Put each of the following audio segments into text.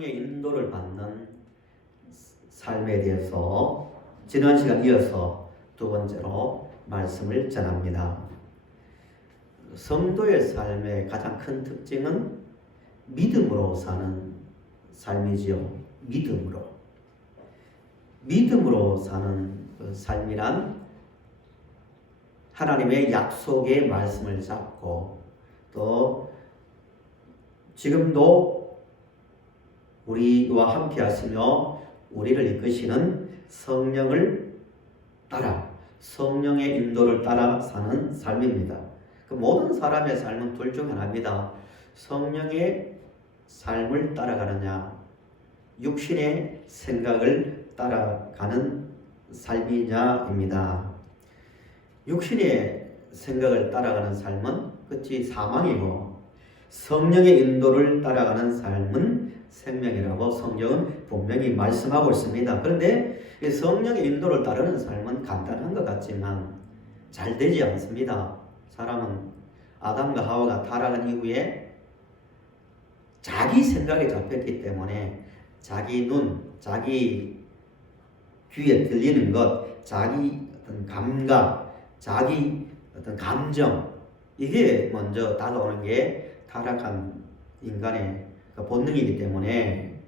성령의 인도를 받는 삶에 대해서 지난 시간 이어서 두 번째로 말씀을 전합니다. 성도의 삶의 가장 큰 특징은 믿음으로 사는 삶이지요. 믿음으로 사는 그 삶이란 하나님의 약속의 말씀을 잡고 또 지금도 우리와 함께 하시며 우리를 이끄시는 성령을 따라 성령의 인도를 따라 사는 삶입니다. 그 모든 사람의 삶은 둘 중 하나입니다. 성령의 삶을 따라가느냐, 육신의 생각을 따라가는 삶이냐입니다. 육신의 생각을 따라가는 삶은 끝이 사망이고 성령의 인도를 따라가는 삶은 생명이라고 성경은 분명히 말씀하고 있습니다. 그런데 성령의 인도를 따르는 삶은 간단한 것 같지만 잘 되지 않습니다. 사람은 아담과 하와가 타락한 이후에 자기 생각에 잡혔기 때문에 자기 눈, 자기 귀에 들리는 것, 자기 어떤 감각, 자기 어떤 감정, 이게 먼저 다가오는 게 타락한 인간의 본능이기 때문에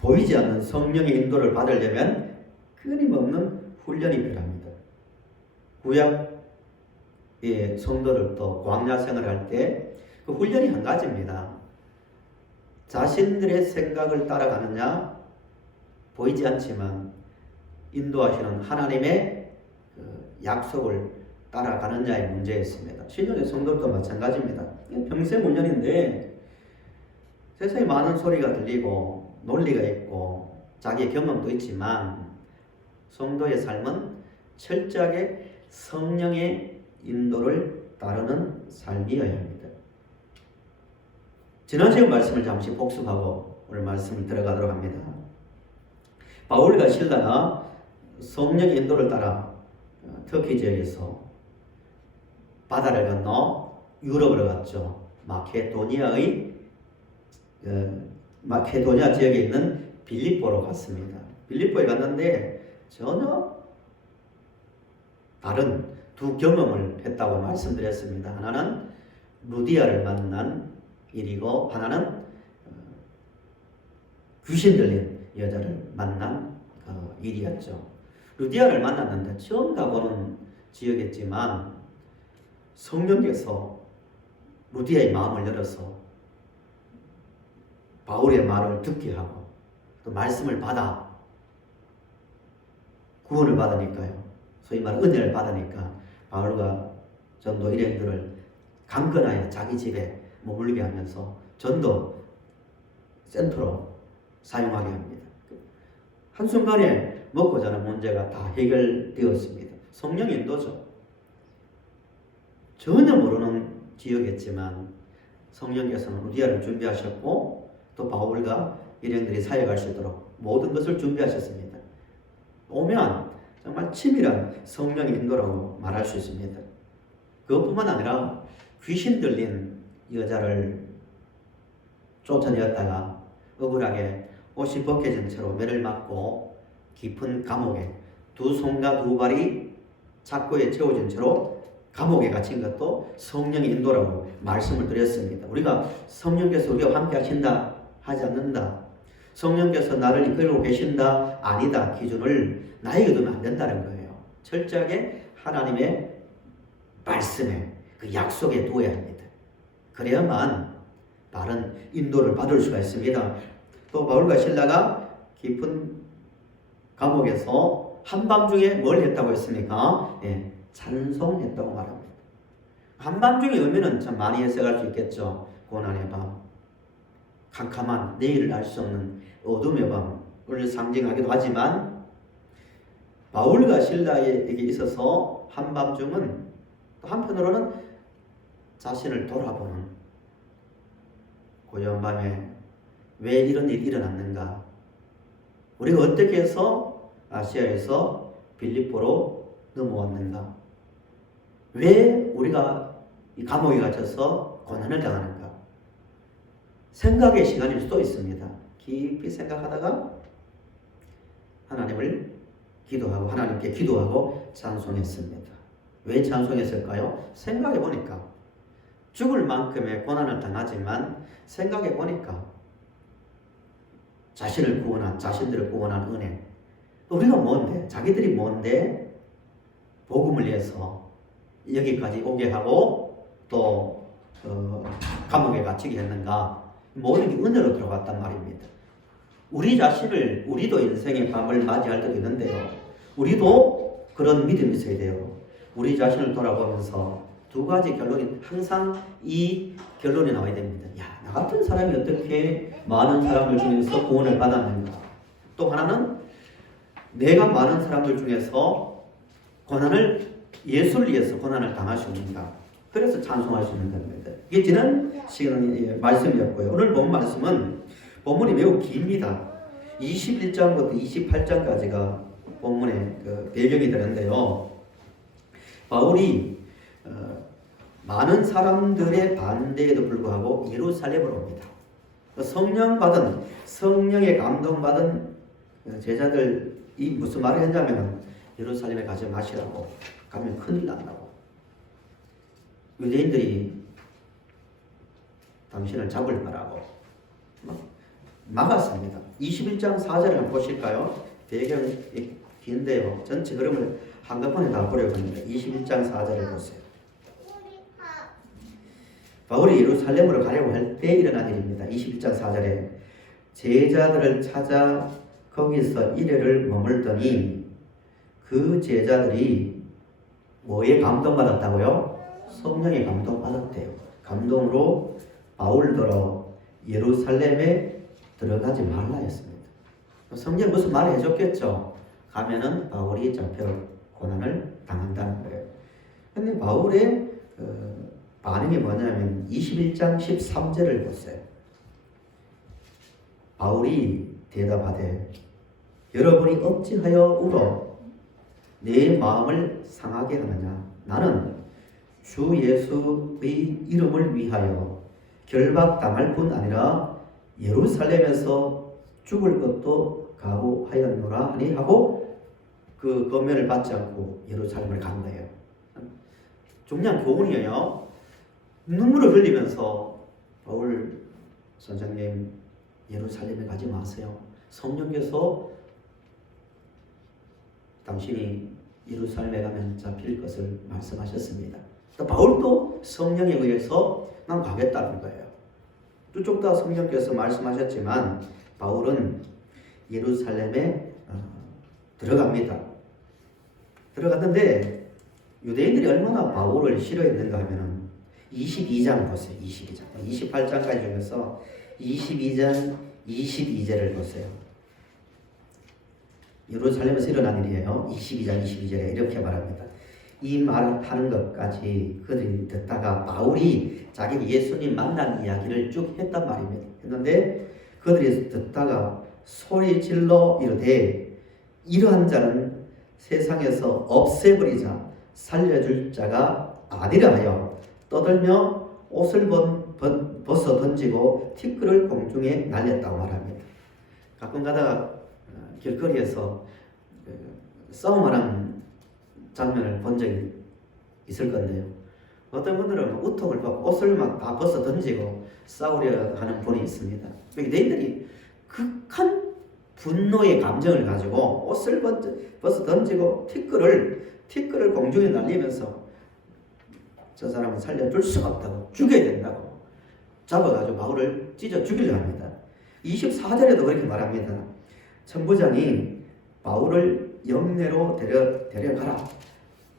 보이지 않는 성령의 인도를 받으려면 끊임없는 훈련이 필요합니다. 구약의 성도들도 광야 생활을 할 때 그 훈련이 한 가지입니다. 자신들의 생각을 따라가느냐, 보이지 않지만 인도하시는 하나님의 약속을 따라가느냐의 문제였습니다. 신약의 성도들도 마찬가지입니다. 평생 훈련인데 세상에 많은 소리가 들리고 논리가 있고 자기의 경험도 있지만 성도의 삶은 철저하게 성령의 인도를 따르는 삶이어야 합니다. 지난 시간 말씀을 잠시 복습하고 오늘 말씀을 들어가도록 합니다. 바울과 실라가 성령의 인도를 따라 터키 지역에서 바다를 건너 유럽으로 갔죠. 마케도니아 지역에 있는 빌립보로 갔습니다. 빌립보에 갔는데 전혀 다른 두 경험을 했다고 말씀드렸습니다. 하나는 루디아를 만난 일이고 하나는 귀신 들린 여자를 만난 일이었죠. 루디아를 만났는데 처음 가보는 지역이었지만 성령께서 루디아의 마음을 열어서 바울의 말을 듣게 하고 또 말씀을 받아 구원을 받으니까요. 소위 말해 은혜를 받으니까 바울과 전도 일행들을 강건하여 자기 집에 머물게 하면서 전도 센터로 사용하게 합니다. 한순간에 먹고 자는 문제가 다 해결되었습니다. 성령의 인도죠. 전혀 모르는 지역이었지만 성령께서는 루디아를 준비하셨고 또 바울과 일행들이 사역할 수 있도록 모든 것을 준비하셨습니다. 오면 정말 치밀한 성령의 인도라고 말할 수 있습니다. 그것뿐만 아니라 귀신 들린 여자를 쫓아내었다가 억울하게 옷이 벗겨진 채로 매를 맞고 깊은 감옥에 두 손과 두 발이 착고에 채워진 채로 감옥에 갇힌 것도 성령의 인도라고 말씀을 드렸습니다. 우리가 성령께서 우리와 함께 하신다 하지 않는다, 성령께서 나를 이끌고 계신다 아니다 기준을 나에게 두면 안 된다는 거예요. 철저하게 하나님의 말씀에 그 약속에 두어야 합니다. 그래야만 바른 인도를 받을 수가 있습니다. 또 바울과 실라가 깊은 감옥에서 한밤중에 뭘 했다고 했습니까? 찬송했다고 말합니다. 한밤중의 의미는 참 많이 해석할 수 있겠죠. 고난의 밤, 캄캄한 내일을 알 수 없는 어둠의 밤을 상징하기도 하지만 바울과 실라에게 있어서 한밤중은 또 한편으로는 자신을 돌아보는 고요한 밤에 왜 이런 일이 일어났는가? 우리가 어떻게 해서 아시아에서 빌립보로 넘어왔는가? 왜 우리가 이 감옥에 갇혀서 고난을 당하는가? 생각의 시간일 수도 있습니다. 깊이 생각하다가 하나님을 기도하고 하나님께 기도하고 찬송했습니다. 왜 찬송했을까요? 생각해 보니까 죽을 만큼의 고난을 당하지만 생각해 보니까 자신들을 구원한 은혜. 우리가 뭔데? 자기들이 뭔데? 복음을 위해서 여기까지 오게 하고 또 감옥에 갇히게 했는가? 모든 게 은혜로 들어갔단 말입니다. 우리 자신을, 우리도 인생의 밤을 맞이할 때도 있는데요. 우리도 그런 믿음이 있어야 돼요. 우리 자신을 돌아보면서 두 가지 결론이 항상 이 결론이 나와야 됩니다. 야, 나 같은 사람이 어떻게 많은 사람들 중에서 구원을 받았는가? 또 하나는 내가 많은 사람들 중에서 예수를 위해서 고난을 당할 수 있는가? 그래서 찬송할 수 있는 겁니다. 이게 지난 시간의 말씀이었고요. 오늘 본 말씀은 본문이 매우 깁니다. 21장부터 28장까지가 본문의 그 배경이 되는데요. 바울이 많은 사람들의 반대에도 불구하고 예루살렘으로 옵니다. 성령의 감동받은 제자들이 무슨 말을 했냐면 예루살렘에 가지 마시라고, 가면 큰일 난다고. 유대인들이 당신을 잡을 거라고 막았습니다. 21장 4절을 한번 보실까요? 배경이 긴데요. 전체 그림을 한꺼번에 다 보려고 합니다. 21장 4절을 보세요. 바울이 예루살렘으로 가려고 할 때 일어난 일입니다. 21장 4절에 제자들을 찾아 거기서 이래를 머물더니 그 제자들이 뭐에 감동받았다고요? 성령에 감동받았대요. 감동으로 바울더러 예루살렘에 들어가지 말라 했습니다. 성경 무슨 말을 해줬겠죠? 가면은 바울이 잡혀 고난을 당한다는 거예요. 근데 바울의 반응이 뭐냐면 21장 13절을 보세요. 바울이 대답하되 여러분이 어찌하여 울어 내 마음을 상하게 하느냐? 나는 주 예수의 이름을 위하여 결박당할 뿐 아니라 예루살렘에서 죽을 것도 각오하였노라 하니 하고 그 검면을 받지 않고 예루살렘을 간 거예요. 중요한 교훈이에요. 눈물을 흘리면서 바울 선생님 예루살렘에 가지 마세요. 성령께서 당신이 예루살렘에 가면 잡힐 것을 말씀하셨습니다. 바울도 성령에 의해서 난 가겠다는 거예요. 두 쪽 다 성령께서 말씀하셨지만 바울은 예루살렘에 들어갑니다. 들어갔는데 유대인들이 얼마나 바울을 싫어했는가 하면은 22장 보세요. 22장. 28장까지 중에서 22장 22절을 보세요. 예루살렘에서 일어난 일이에요. 22장 22절에 이렇게 말합니다. 이 말하는 것까지 그들이 듣다가 바울이 자기 예수님 만난 이야기를 쭉 했단 말입니다. 했는데 그들이 듣다가 소리 질러 이르되 이러한 자는 세상에서 없애버리자 살려줄 자가 아니라 하여 떠들며 옷을 벗어 던지고 티끌을 공중에 날렸다고 말합니다. 가끔 가다가 길거리에서 싸움하는 장면을 본 적이 있을 건데요. 어떤 분들은 우통을 벗고 옷을 막 다 벗어 던지고 싸우려 하는 분이 있습니다. 유대인들이 극한 분노의 감정을 가지고 옷을 벗어 던지고 티끌을 공중에 날리면서 저 사람은 살려줄 수가 없다고, 죽여야 된다고 잡아가지고 바울을 찢어 죽이려 합니다. 24절에도 그렇게 말합니다. 천부장이 바울을 영내로 데려가라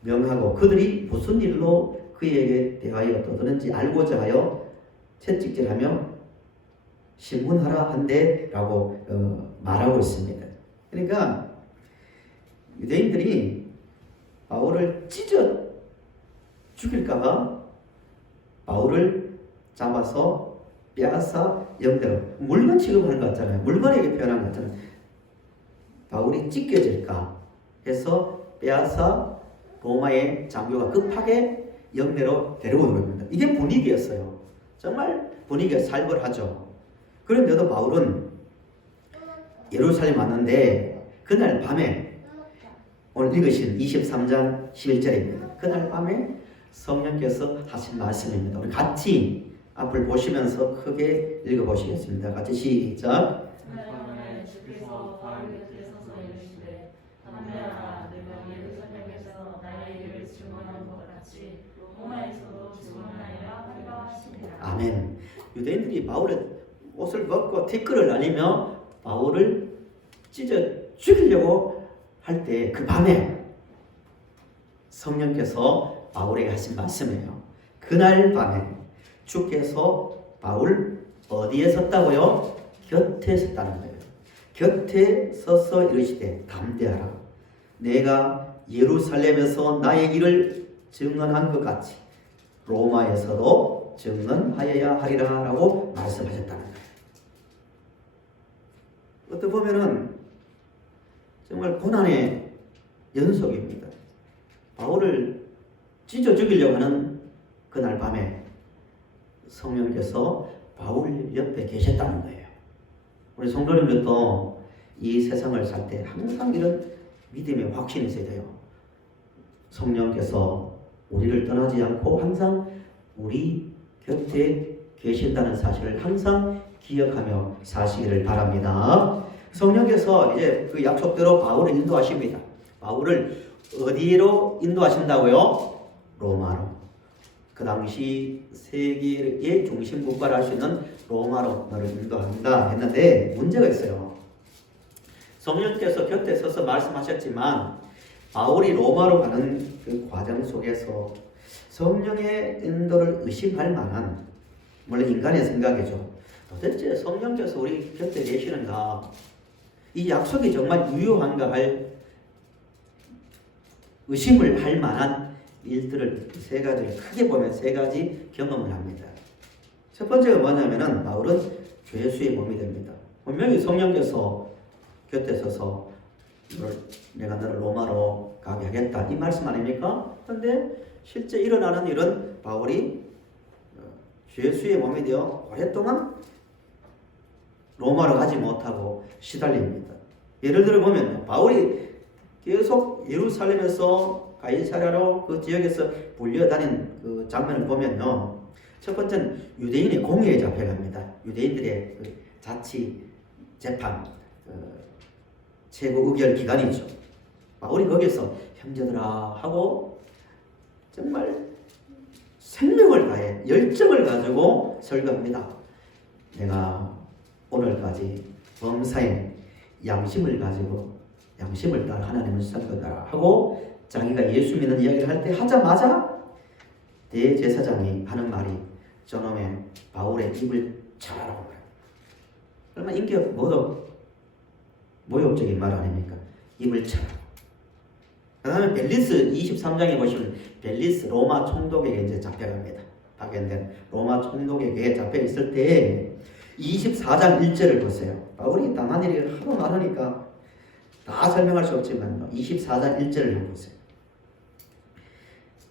명하고 그들이 무슨 일로 그에게 대하여 떠드는지 알고자 하여 채찍질하며 신문하라 한대라고 말하고 있습니다. 그러니까 유대인들이 바울을 찢어 죽일까봐 바울을 잡아서 빼앗아 영대로 물건 취급하는 것 같잖아요. 물건에게 표현한 것 같잖아요. 바울이 찢겨질까 해서 빼앗아 로마의 장교가 급하게 영내로 데리고 들어옵니다. 이게 분위기였어요. 정말 분위기가 살벌하죠. 그런데도 바울은 예루살렘 왔는데 그날 밤에 오늘 읽으신 23장 11절입니다. 그날 밤에 성령께서 하신 말씀입니다. 우리 같이 앞을 보시면서 크게 읽어보시겠습니다. 같이 시작. 그날 밤에 주께서 바울 곁에 서서 이르시되 담대하라 내가 예루살렘에서 나의 일을 증언한 것 같이 로마에서도 증언하리라 하리라 하시니라. 아멘. 유대인들이 바울의 옷을 벗고 티끌을 날리며 바울을 찢어 죽이려고 할 때 그 밤에 성령께서 바울에게 하신 말씀이에요. 그날 밤에 주께서 바울 어디에 섰다고요? 곁에 섰다는 거예요. 곁에 서서 이르시되 담대하라. 내가 예루살렘에서 나의 일을 증언한 것 같이 로마에서도 증언하여야 하리라 라고 말씀하셨다는 거예요. 어떻게 보면은 정말 고난의 연속입니다. 바울을 찢어 죽이려고 하는 그날 밤에 성령께서 바울 옆에 계셨다는 거예요. 우리 성도님들도 이 세상을 살 때 항상 이런 믿음의 확신이 있어야 돼요. 성령께서 우리를 떠나지 않고 항상 우리 곁에 계신다는 사실을 항상 기억하며 사시기를 바랍니다. 성령께서 이제 그 약속대로 바울을 인도하십니다. 바울을 어디로 인도하신다고요? 로마로. 그 당시 세계의 중심 국가를 할 수 있는 로마로 너를 인도한다 했는데 문제가 있어요. 성령께서 곁에 서서 말씀하셨지만 바울이 로마로 가는 그 과정 속에서 성령의 인도를 의심할 만한, 물론 인간의 생각이죠. 도대체 성령께서 우리 곁에 계시는가? 이 약속이 정말 유효한가 할 의심을 할 만한 일들을 세 가지를 크게 보면 세 가지 경험을 합니다. 첫 번째가 뭐냐면은 바울은 죄수의 몸이 됩니다. 분명히 성령께서 곁에 서서 내가 너를 로마로 가게 하겠다 이 말씀 아닙니까? 그런데 실제 일어나는 일은 바울이 죄수의 몸이 되어 오랫동안 로마로 가지 못하고 시달립니다. 예를 들어 보면 바울이 계속 예루살렘에서 가이사랴로 그 지역에서 불려다닌 그 장면을 보면요. 첫 번째는 유대인의 공회에 잡혀갑니다. 유대인들의 그 자치 재판 최고 의결 기관이죠. 바울이 거기서 형제들아 하고 정말 생명을 다해 열정을 가지고 설교합니다. 내가 오늘까지 범사에 양심을 가지고 양심을 따라 하나님을 섬겼다 하고 자기가 예수 믿는 이야기를 할 때 하자마자 대제사장이 하는 말이 저놈의 바울의 입을 차라라고 해요. 얼마나 인격 모욕적인 말 아닙니까? 입을 차라. 그 다음에 벨리스 23장에 보시면 벨리스 로마 총독에게 이제 잡혀갑니다. 파견된 로마 총독에게 잡혀 있을 때 24장 1절을 보세요. 바울이 당한 일이 하도 많으니까 다 설명할 수 없지만 24장 1절을 보세요.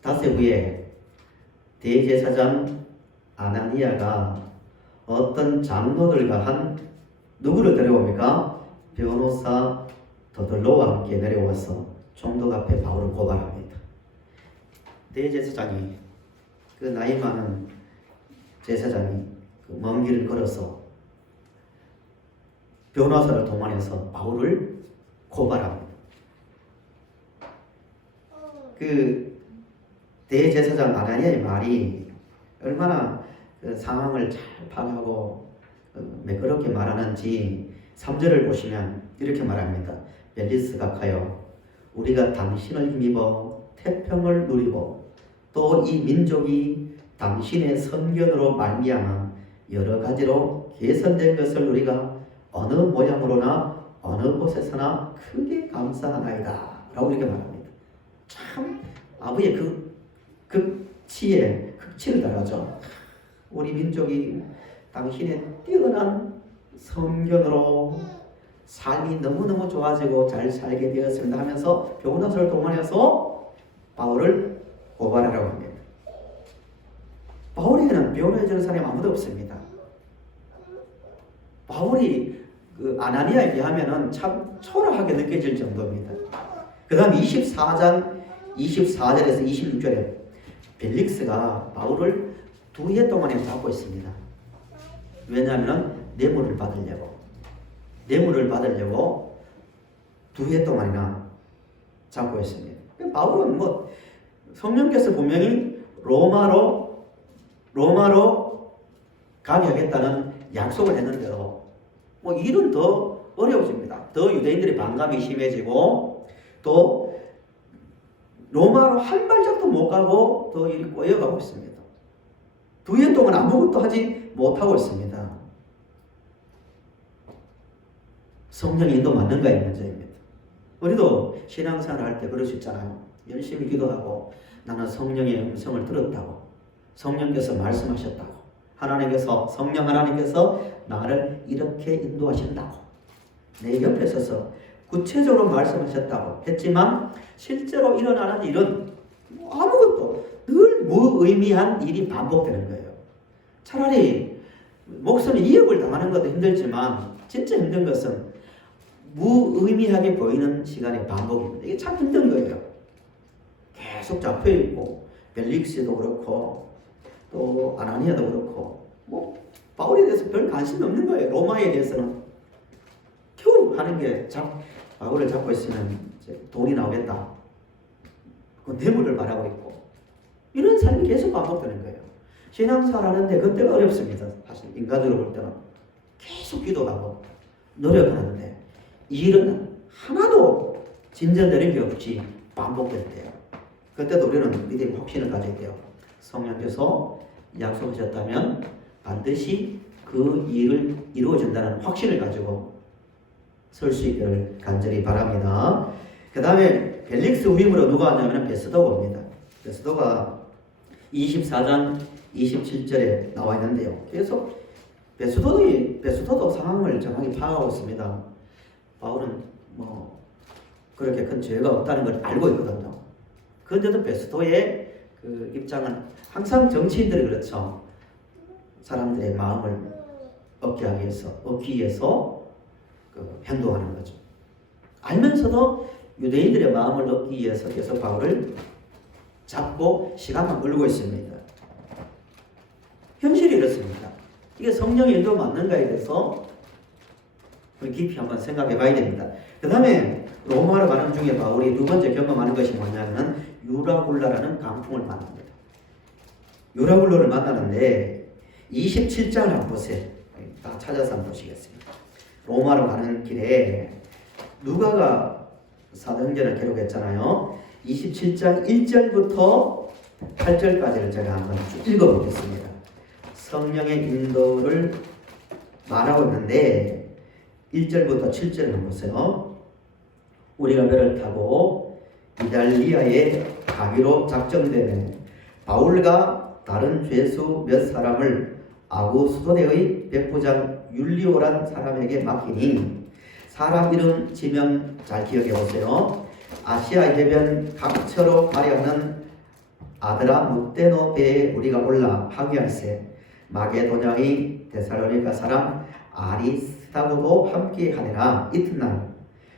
닷새 후에 대제사장 아나니아가 어떤 장로들과 한 누구를 데려옵니까? 변호사 더들로와 함께 내려와서 총독 앞에 바울을 고발합니다. 대제사장이 그 나이 많은 제사장이 그 먼 길을 걸어서 변호사를 동원해서 바울을 고발합니다. 그 대제사장 아나니아의 말이 얼마나 그 상황을 잘 파악하고 매끄럽게 말하는지 3절을 보시면 이렇게 말합니다. 벨리스가 가요. 우리가 당신을 힘입어 태평을 누리고 또 이 민족이 당신의 선견으로 말미암아 여러 가지로 개선된 것을 우리가 어느 모양으로나 어느 곳에서나 크게 감사하나이다 라고 이렇게 말합니다. 참 아버지의 그 극치를 달하죠. 우리 민족이 당신의 뛰어난 선견으로 삶이 너무너무 좋아지고 잘 살게 되었습니다 하면서 변호사를 동원해서 바울을 고발하라고 합니다. 바울에게는 변호해주는 사람이 아무도 없습니다. 바울이 그 아나니아에 비하면은 참 초라하게 느껴질 정도입니다. 그 다음 24장 24절에서 26절에 벨릭스가 바울을 2해 동안에 잡고 있습니다. 왜냐하면 뇌물을 받으려고 2해 동안이나 잡고 있습니다. 바울은 뭐 성령께서 분명히 로마로 가게 하겠다는 약속을 했는데도 뭐 일은 더 어려워집니다. 더 유대인들의 반감이 심해지고 또 로마로 한 발짝도 못 가고 더 일이 꼬여가고 있습니다. 2년 동안 아무것도 하지 못하고 있습니다. 성령의 인도 맞는가의 문제입니다. 우리도 신앙생활 할 때 그럴 수 있잖아요. 열심히 기도하고 나는 성령의 음성을 들었다고, 성령께서 말씀하셨다고, 성령 하나님께서 나를 이렇게 인도하신다고, 내 옆에 서서 구체적으로 말씀하셨다고 했지만 실제로 일어나는 일은 아무것도 늘 무의미한 일이 반복되는 거예요. 차라리 목숨이 위협을 당하는 것도 힘들지만 진짜 힘든 것은 무의미하게 보이는 시간의 반복입니다. 이게 참 힘든 거예요. 계속 잡혀있고 벨릭스도 그렇고 또 아나니아도 그렇고 뭐 바울에 대해서 별 관심이 없는 거예요. 로마에 대해서는 겨우 하는 게 바울을 잡고 있으면 이제 돈이 나오겠다. 그 뇌물을 바라고 있고 이런 삶이 계속 반복되는 거예요. 신앙생활 하는데 그때가 어렵습니다. 사실 인간으로 볼 때는 계속 기도하고 노력하는데 이 일은 하나도 진전되는 게 없이 반복될 때요. 그때도 우리는 믿음의 확신을 가져야 돼요. 성령께서 약속하셨다면 반드시 그 일을 이루어진다는 확신을 가지고 설 수 있기를 간절히 바랍니다. 그 다음에 벨릭스 후임으로 누가 왔냐면 베스도가 옵니다. 베스도가 24장 27절에 나와 있는데요. 계속 베스도도 상황을 정확히 파악하고 있습니다. 바울은 뭐 그렇게 큰 죄가 없다는 걸 알고 있거든요. 그런데도 베스도의 그 입장은 항상 정치인들이 그렇죠. 사람들의 마음을 얻기 위해서 행동하는 거죠. 알면서도 유대인들의 마음을 얻기 위해서 계속 바울을 잡고 시간만 끌고 있습니다. 현실이 이렇습니다. 이게 성령의 인도 맞는가에 대해서 깊이 한번 생각해 봐야 됩니다. 그 다음에 로마로 가는 중에 바울이 두 번째 경험하는 것이 뭐냐면 유라굴라라는 강풍을 만납니다. 유라굴라를 만나는데 27장을 한번 보세요. 다 찾아서 한번 보시겠습니다. 로마로 가는 길에 누가가 사도행전을 기록했잖아요. 27장 1절부터 8절까지를 제가 한번 쭉 읽어보겠습니다. 성령의 인도를 말하고 있는데 1절부터 7절을 한번 보세요. 우리가 배를 타고 이달리아에 가기로 작정되면 바울과 다른 죄수 몇 사람을 아구수도대의 백부장 율리오란 사람에게 맡기니 사람 이름 지명 잘 기억해 보세요. 아시아 해변 각처로 가려 하는 아드라무테노 배에 우리가 올라 항해할세 마게도냐의 데살로니가 사람 아리스타고도 함께 하느라 이튿날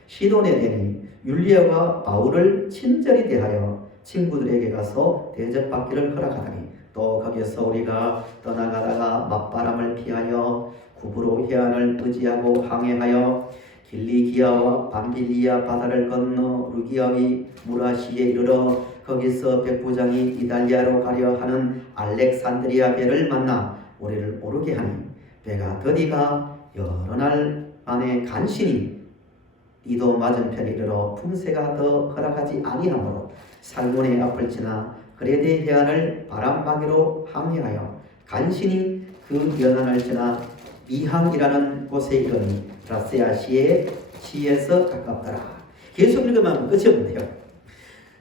시돈에 되니 율리아가 바울을 친절히 대하여 친구들에게 가서 대접받기를 허락하더니 또 거기서 우리가 떠나가다가 맞바람을 피하여 구브로 해안을 의지하고 항해하여 길리기아와 밤빌리아 바다를 건너 루기아의 무라시에 이르러 거기서 백부장이 이달리아로 가려 하는 알렉산드리아 배를 만나 우리를 오르게 하니 배가 더디가 여러 날 만에 간신히 이도 맞은편에 이르러 풍세가 더 허락하지 아니하므로 살몬의 앞을 지나 그레데 해안을 바람막이로 항해하여 간신히 그 연안을 지나 미항이라는 곳에 이르니 라세아시의 시에서 가깝더라. 계속 읽으면 끝이 없는데요.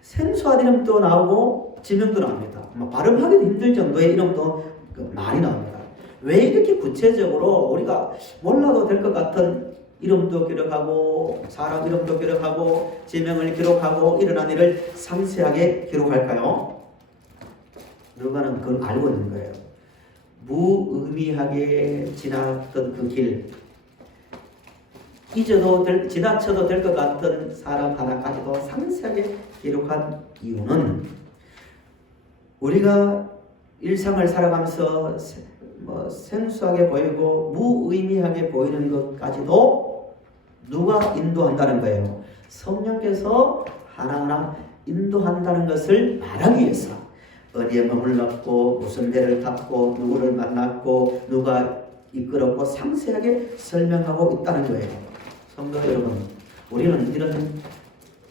생소한 이름도 나오고 지명도 나옵니다. 발음하기도 힘들 정도의 이름도 많이 나옵니다. 왜 이렇게 구체적으로 우리가 몰라도 될 것 같은 이름도 기록하고 사람 이름도 기록하고 지명을 기록하고 일어난 일을 상세하게 기록할까요? 누가는 그걸 알고 있는 거예요. 무의미하게 지났던 그 길, 지나쳐도 될 것 같은 사람 하나까지도 상세하게 기록한 이유는 우리가 일상을 살아가면서 생소하게 보이고 무의미하게 보이는 것까지도 누가 인도한다는 거예요. 성령께서 하나하나 인도한다는 것을 말하기 위해서 어디에 머물렀고 무슨 배를 탔고 누구를 만났고 누가 이끌었고 상세하게 설명하고 있다는 거예요. 성도 여러분, 우리는 이런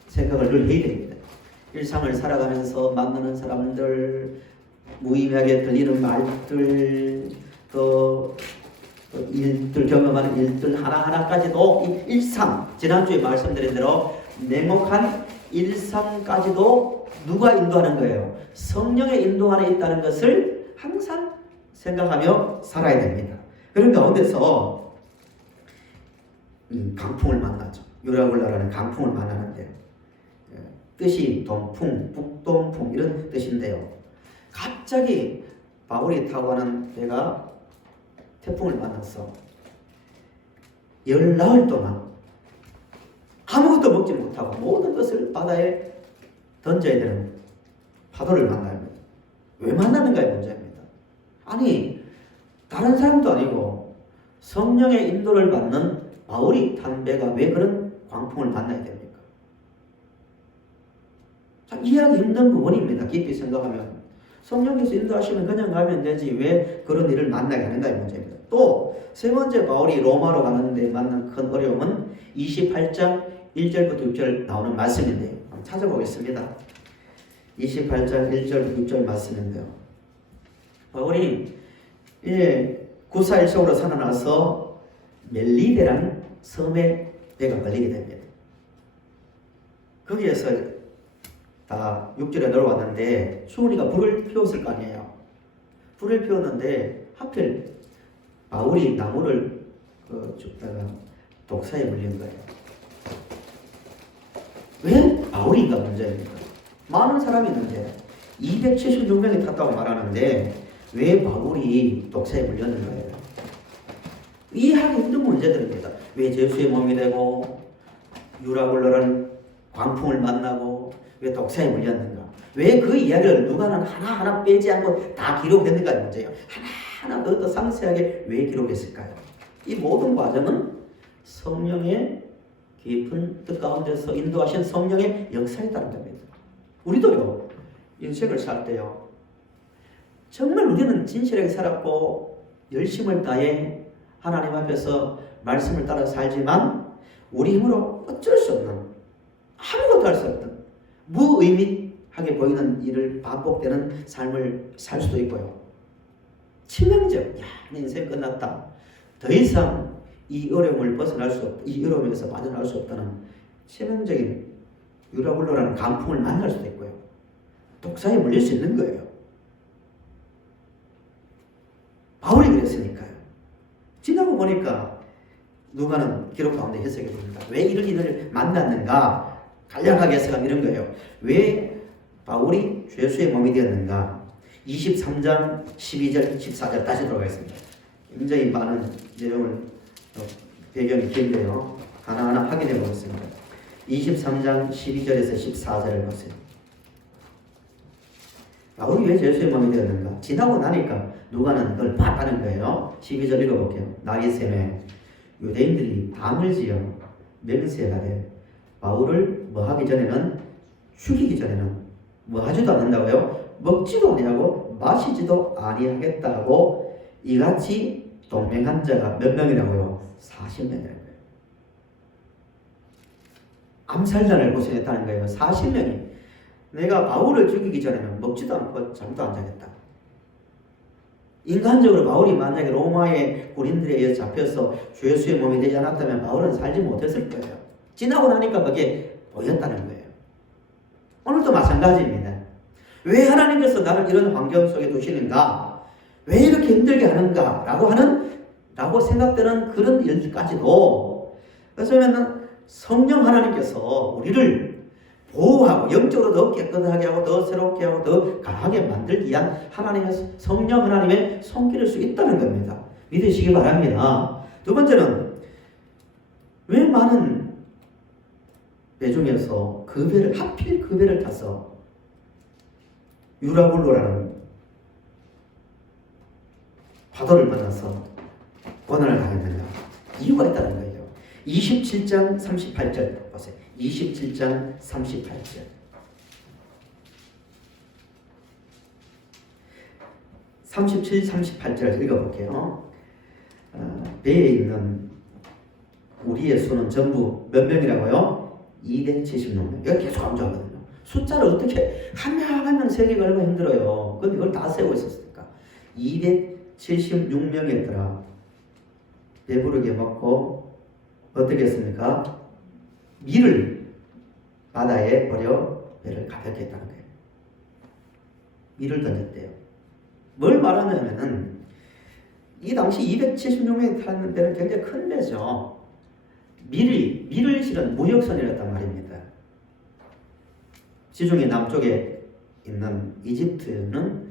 생각을 늘 해야 됩니다. 일상을 살아가면서 만나는 사람들, 무의미하게 들리는 말들, 또 일들, 경험하는 일들 하나하나까지도 이 일상, 지난주에 말씀드린 대로 냉혹한 일상까지도 누가 인도하는 거예요? 성령의 인도 안에 있다는 것을 항상 생각하며 살아야 됩니다. 그런 가운데서 강풍을 만나죠. 유라굴라라는 강풍을 만나는데 뜻이 동풍, 북동풍 이런 뜻인데요. 갑자기 바울이 타고 가는 배가 태풍을 만났어. 열나흘 동안 아무것도 먹지 못하고 모든 것을 바다에 던져야 되는 파도를 만나요. 왜 만나는가의 문제입니다. 아니 다른 사람도 아니고 성령의 인도를 받는 바울이 탄 배가 왜 그런 광풍을 만나야 됩니까? 참 이해하기 힘든 부분입니다. 깊이 생각하면 성령께서 인도하시면 그냥 가면 되지 왜 그런 일을 만나게 하는가의 문제입니다. 또 세 번째 바울이 로마로 가는데 만난 큰 어려움은 28장 1절부터 6절 나오는 말씀인데요. 한번 찾아보겠습니다. 28장 1절 6절 말씀인데요. 바울이 구사일성으로 살아나서 멜리데라는 섬에 배가 걸리게 됩니다. 거기에서 다 6절에 내려왔는데 수훈이가 불을 피웠을 거 아니에요. 불을 피웠는데 하필 바울이 나무를 줍다가 독사에 물린 거예요. 왜 바울인가 문제입니다. 많은 사람이 있는데 276명이 탔다고 말하는데 왜 바울이 독사에 물렸는 거예요? 이해하기 힘든 문제들입니다. 왜 제수의 몸이 되고 유라굴라라는 광풍을 만나고 왜 독사에 물렸는가? 왜 그 이야기를 누가는 하나하나 빼지 않고 다 기록했는가의 문제예요. 하나하나 더 상세하게 왜 기록했을까요? 이 모든 과정은 성령의 깊은 뜻 가운데서 인도하신 성령의 역사에 따른 겁니다. 우리도요, 인생을 살 때요, 정말 우리는 진실하게 살았고 열심을 다해 하나님 앞에서 말씀을 따라 살지만 우리 힘으로 어쩔 수 없는, 아무것도 할 수 없는 무의미하게 보이는 일을 반복되는 삶을 살 수도 있고요. 치명적, 내 인생 끝났다, 더 이상 이 어려움을 벗어날 수 없다, 이 어려움에서 빠져나올 수 없다는 치명적인 유라굴라라는 강풍을 만날 수도 있고요. 독사에 물릴 수 있는 거예요. 바울이 그랬으니까요. 지나고 보니까 누가는 기록 가운데 해석이 됩니다. 왜 이런 일을 만났는가? 간략하게 해석하면 이런 거예요. 왜 바울이 죄수의 몸이 되었는가? 23장 12절 14절 다시 들어가겠습니다. 굉장히 많은 내용을 배경이 긴데요. 하나하나 확인해 보겠습니다. 23장 12절에서 14절을 보세요. 바울이 왜 죄수의 몸이 되었는가? 지나고 나니까 누가는 그걸 봤다는 거예요. 12절 읽어볼게요. 날이 새매 유대인들이 밤을 지어 맹세하되 바울을 뭐 하기 전에는, 죽이기 전에는 뭐 하지도 않는다고요? 먹지도 아니하고 마시지도 아니하겠다고 이같이 동맹한 자가 몇 명이라고요? 40명이라는 거예요. 암살자를 고생했다는 거예요. 40명이. 내가 바울을 죽이기 전에는 먹지도 않고 잠도 안 자겠다. 인간적으로 바울이 만약에 로마의 군인들에 의해 잡혀서 죄수의 몸이 되지 않았다면 바울은 살지 못했을 거예요. 지나고 나니까 그게 보였다는 거예요. 오늘도 마찬가지입니다. 왜 하나님께서 나를 이런 환경 속에 두시는가? 왜 이렇게 힘들게 하는가? 라고 생각되는 그런 일까지도, 그래서 성령 하나님께서 우리를 보호하고 영적으로 더 깨끗하게 하고 더 새롭게 하고 더 강하게 만들기 위한 하나님의 성령 하나님의 손길일 수 있다는 겁니다. 믿으시기 바랍니다. 두 번째는 왜 많은 배 중에서 그 배를 하필 그 배를 타서 유라굴로라는 파도를 만나서 고난을 당했느냐? 이유가 있다는 거예요. 27장 38절 보세요. 27장 38절. 37, 38절 읽어볼게요. 배에 있는 우리의 수는 전부 몇 명이라고요? 276명. 이거 계속 강조하거든요. 숫자를 어떻게 한 명 한 명 세기가 얼마나 힘들어요. 근데 이걸 다 세고 있었으니까 276명이었더라. 배부르게 먹고 어떻게 했습니까? 밀을 바다에 버려 배를 가볍게 했다는 거예요. 밀을 던졌대요. 뭘 말하냐면은 이 당시 276명이 타는 배는 굉장히 큰 배죠. 밀을 실은 무역선이었단 말입니다. 지중해 남쪽에 있는 이집트는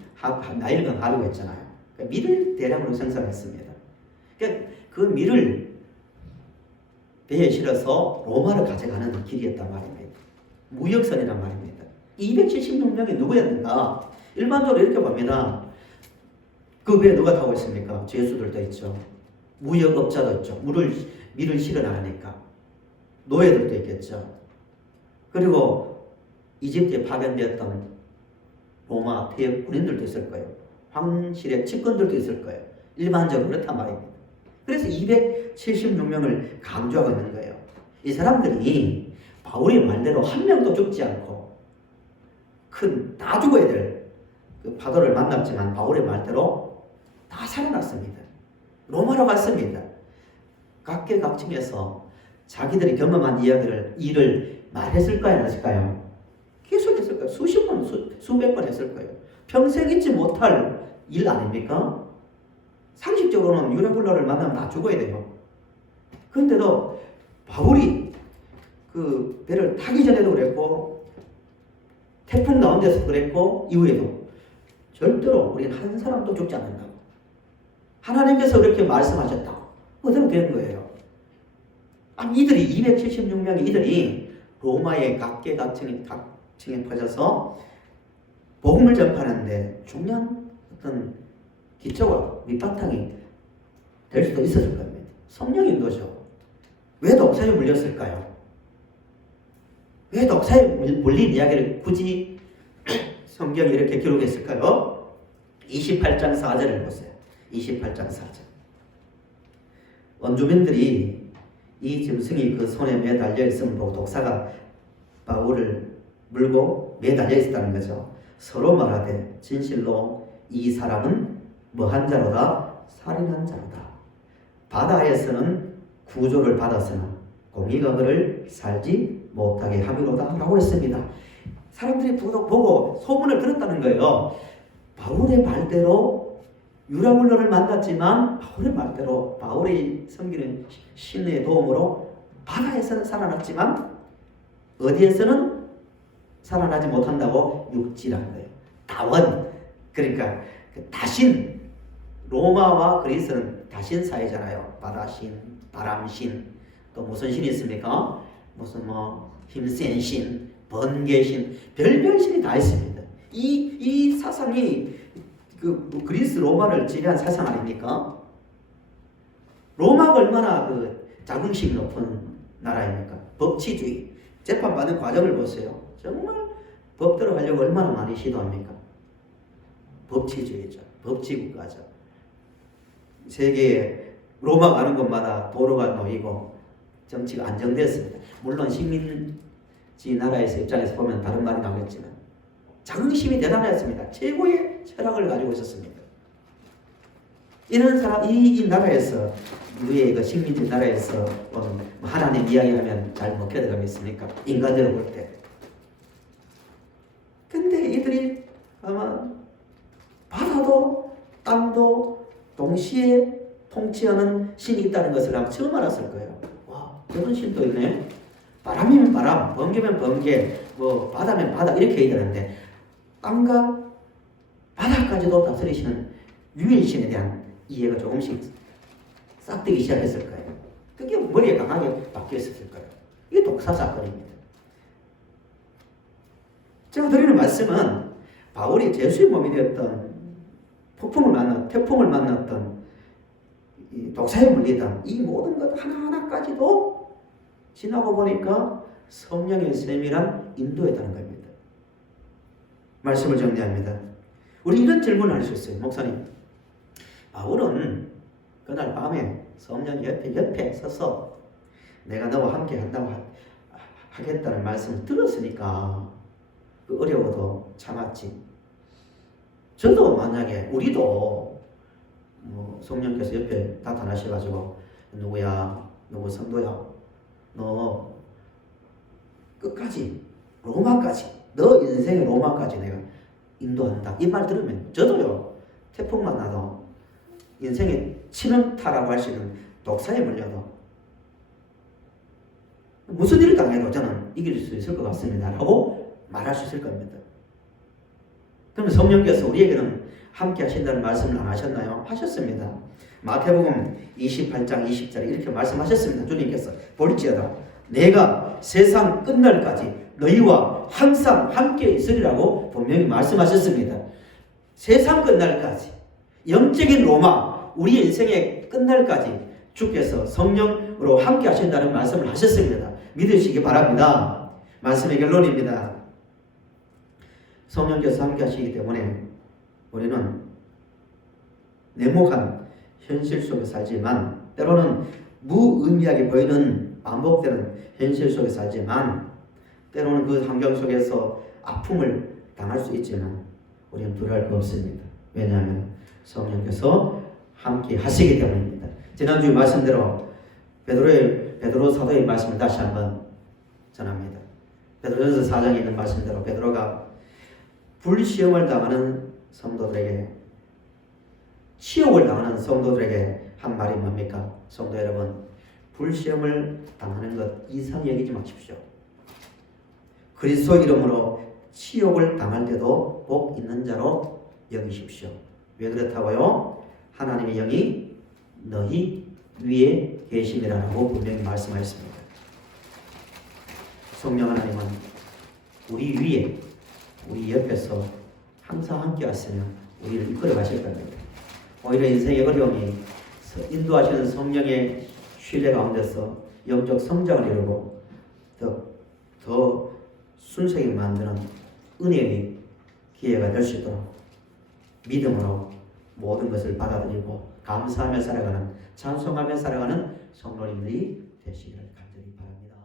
나일강 하류가 있잖아요. 그러니까 밀을 대량으로 생산했습니다. 그러니까 그 밀을 배에 실어서 로마를 가져가는 길이었단 말입니다. 무역선이란 말입니다. 276명이 누구였는가? 일반적으로 이렇게 봅니다. 그 배에 누가 타고 있습니까? 죄수들도 있죠. 무역업자도 있죠. 밀을 실어 나가니까. 노예들도 있겠죠. 그리고 이집트에 파견되었던 로마 폐역 군인들도 있을 거예요. 황실의 측근들도 있을 거예요. 일반적으로 그렇단 말입니다. 그래서 276명을 강조하고 있는 거예요. 이 사람들이 바울의 말대로 한 명도 죽지 않고 다 죽어야 될 그 파도를 만났지만 바울의 말대로 다 살아났습니다. 로마로 갔습니다. 각계각층에서 자기들이 경험한 일을 말했을까요? 안 했을까요? 계속 했을 거예요. 수십 번, 수백 번 했을 거예요. 평생 잊지 못할 일 아닙니까? 상식적으로는 유라굴로를 만나면 다 죽어야 돼요. 그런데도 바울이 그 배를 타기 전에도 그랬고 태풍 가운데서 그랬고 이후에도 절대로 우리는 한 사람도 죽지 않는다고. 하나님께서 그렇게 말씀하셨다고. 그대로 된 거예요. 이들이 276명의 이들이 로마의 각계각층에 퍼져서 복음을 전파하는데 중요한 어떤 기초가 밑바탕이 될 수도 있었을 겁니다. 성령 인도죠. 왜 독사에 물렸을까요? 왜 독사에 물린 이야기를 굳이 성경이 이렇게 기록했을까요? 28장 4절을 보세요. 28장 4절. 원주민들이 이 짐승이 그 손에 매달려 있음을 보고 독사가 바울을 물고 매달려 있었다는 거죠. 서로 말하되 진실로 이 사람은 뭐한 자로다? 살인한 자로다. 바다에서는 구조를 받았으나 공의가 그를 살지 못하게 함이로다 라고 했습니다. 사람들이 보고 소문을 들었다는 거예요. 바울의 말대로 유라굴로를 만났지만 바울의 말대로 바울이 섬기는 신의 도움으로 바다에서는 살아났지만 어디에서는 살아나지 못한다고 육지라는 거예요. 다원, 그러니까 다신, 로마와 그리스는 다신 사회잖아요. 바다신, 바람신, 또 무슨 신이 있습니까? 무슨 힘센 신, 번개신, 별별 신이 다 있습니다. 이 사상이 그리스 로마를 지배한 사상 아닙니까? 로마가 얼마나 자긍심이 높은 나라입니까? 법치주의. 재판받는 과정을 보세요. 정말 법대로 하려고 얼마나 많이 시도합니까? 법치주의죠. 법치국가죠. 세계에 로마 가는 곳마다 도로가 놓이고 정치가 안정됐습니다. 물론 식민지 나라에서 입장에서 보면 다른 말이 나오겠지만 자긍심이 대단했습니다. 최고의 철학을 가지고 있었습니다. 이런 사람, 이 나라에서 우리의 그 식민지 나라에서 하나님 이야기하면 잘 먹혀 들어가겠습니까? 인간대로 볼 때. 근데 이들이 아마 바다도 땅도 동시에 통치하는 신이 있다는 것을 아마 처음 알았을 거예요. 와, 저런 신도 있네. 바람이면 바람, 번개면 번개, 바다면 바다 이렇게 얘기하는데 땅과 바다까지도 다스리시는 유일신에 대한 이해가 조금씩 싹트기 시작했을 거예요. 그게 머리에 강하게 박혀 있었을 거예요. 이게 독사 사건입니다. 제가 드리는 말씀은 바울이 죄수의 몸이 되었던 태풍을 만났던 이 독사에 물리던 이 모든 것 하나하나까지도 지나고 보니까 성령의 세밀한 인도였다는 겁니다. 말씀을 정리합니다. 우리 이런 질문을 할 수 있어요. 목사님, 바울은 그날 밤에 성령 옆에 서서 내가 너와 함께 한다고 하겠다는 말씀을 들었으니까 그 어려워도 참았지. 저도 만약에 우리도 성령께서 옆에 나타나셔가지고 누구야, 누구 성도야, 너 끝까지 로마까지, 너 인생의 로마까지 내가 인도한다, 이 말 들으면 저도요, 태풍만 나도 인생의 치명타라고 할 수 있는 독사에 물려도 무슨 일을 당해도 저는 이길 수 있을 것 같습니다 라고 말할 수 있을 겁니다. 그러면 성령께서 우리에게는 함께 하신다는 말씀을 안 하셨나요? 하셨습니다. 마태복음 28장 20절에 이렇게 말씀하셨습니다. 주님께서 볼지어다 내가 세상 끝날까지 너희와 항상 함께 있으리라고 분명히 말씀하셨습니다. 세상 끝날까지, 영적인 로마, 우리 인생의 끝날까지 주께서 성령으로 함께 하신다는 말씀을 하셨습니다. 믿으시기 바랍니다. 말씀의 결론입니다. 성령께서 함께 하시기 때문에 우리는 냉혹한 현실 속에 살지만, 때로는 무의미하게 보이는 반복되는 현실 속에 살지만, 때로는 그 환경 속에서 아픔을 당할 수 있지만 우리는 두려울 거 없습니다. 왜냐하면 성령께서 함께 하시기 때문입니다. 지난주 말씀대로 베드로 사도의 말씀을 다시 한번 전합니다. 베드로전서 4장에 있는 말씀대로 베드로가 불시험을 당하는 성도들에게, 치욕을 당하는 성도들에게 한 말이 뭡니까? 성도 여러분, 불시험을 당하는 것 이상히 여기지 마십시오. 그리스도 이름으로 치욕을 당할 때도 복 있는 자로 여기십시오. 왜 그렇다고요? 하나님의 영이 너희 위에 계심이라고 분명히 말씀하셨습니다. 성령 하나님은 우리 위에, 우리 옆에서 항상 함께 하시며 우리를 이끌어 가실 겁니다. 오히려 인생의 어려움이 인도하시는 성령의 신뢰 가운데서 영적 성장을 이루고 더 순수하게 만드는 은혜의 기회가 될 수 있도록 믿음으로 모든 것을 받아들이고 감사하며 살아가는, 찬송하며 살아가는 성도님들이 되시기를 간절히 바랍니다.